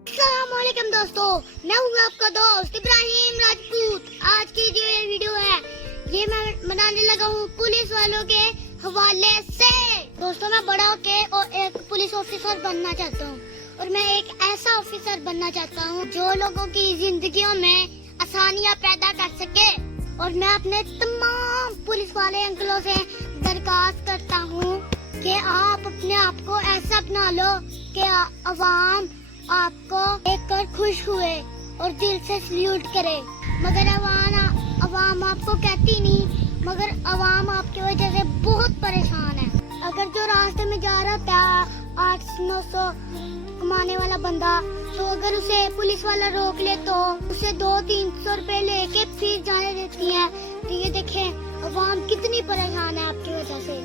अस्सलामुअलैकुम दोस्तों, मैं हूँ आपका दोस्त इब्राहिम राजपूत। आज की जो ये वीडियो है ये मैं बनाने लगा हूँ पुलिस वालों के हवाले से। दोस्तों, मैं बड़ा होके और एक पुलिस ऑफिसर बनना चाहता हूँ और मैं एक ऐसा ऑफिसर बनना चाहता हूँ जो लोगों की जिंदगियों में आसानियाँ पैदा कर सके। और मैं अपने तमाम पुलिस वाले अंकलों से दरखास्त करता हूँ कि आप अपने आप को ऐसा बना लो कि अवाम आपको देखकर खुश हुए और दिल से सल्यूट करे। मगर अवाम आपको कहती नहीं, मगर अवाम आपकी वजह से बहुत परेशान है। अगर जो रास्ते में जा रहा था 800-900 कमाने वाला बंदा, तो अगर उसे पुलिस वाला रोक ले तो उसे 200-300 रुपए लेके फिर जाने देती है। तो ये देखें अवाम कितनी परेशान है आपकी वजह से।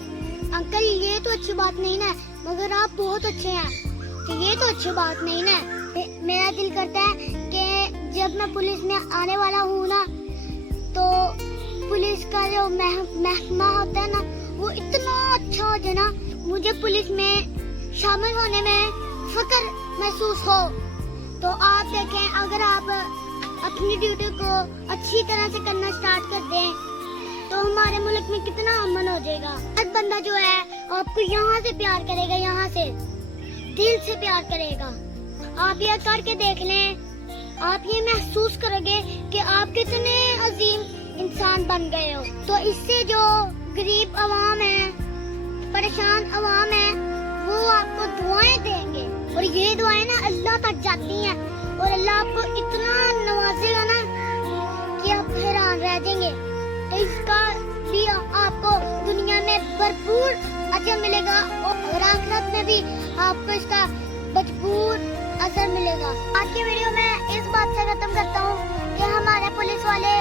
अंकल, ये तो अच्छी बात नहीं ना, मगर आप बहुत अच्छे हैं तो ये तो अच्छी बात नहीं ना। मेरा दिल करता है कि जब मैं पुलिस में आने वाला हूँ ना, तो पुलिस का जो महकमा होता है ना, वो इतना अच्छा हो जाए ना, मुझे पुलिस में शामिल होने में फख्र महसूस हो। तो आप देखें, अगर आप अपनी ड्यूटी को अच्छी तरह से करना स्टार्ट कर दें तो हमारे मुल्क में कितना अमन हो जाएगा। हर बंदा जो है आपको यहाँ से प्यार करेगा, यहाँ से दिल से प्यार करेगा। आप ये करके देख लें, आप ये महसूस करोगे कि आप कितने अजीम इंसान बन गए हो। तो इससे जो गरीब अवाम है, परेशान अवाम है, वो आपको दुआएं देंगे और ये दुआएं ना अल्लाह तक जाती हैं और अल्लाह आपको इतना नवाजेगा ना कि आप हैरान रह जाएंगे। तो इसका भी आपको दुनिया में भरपूर अजर मिलेगा और आखिरत में भी आपको इसका भरपूर असर मिलेगा। आज की वीडियो में इस बात से खत्म करता हूँ कि हमारे पुलिस वाले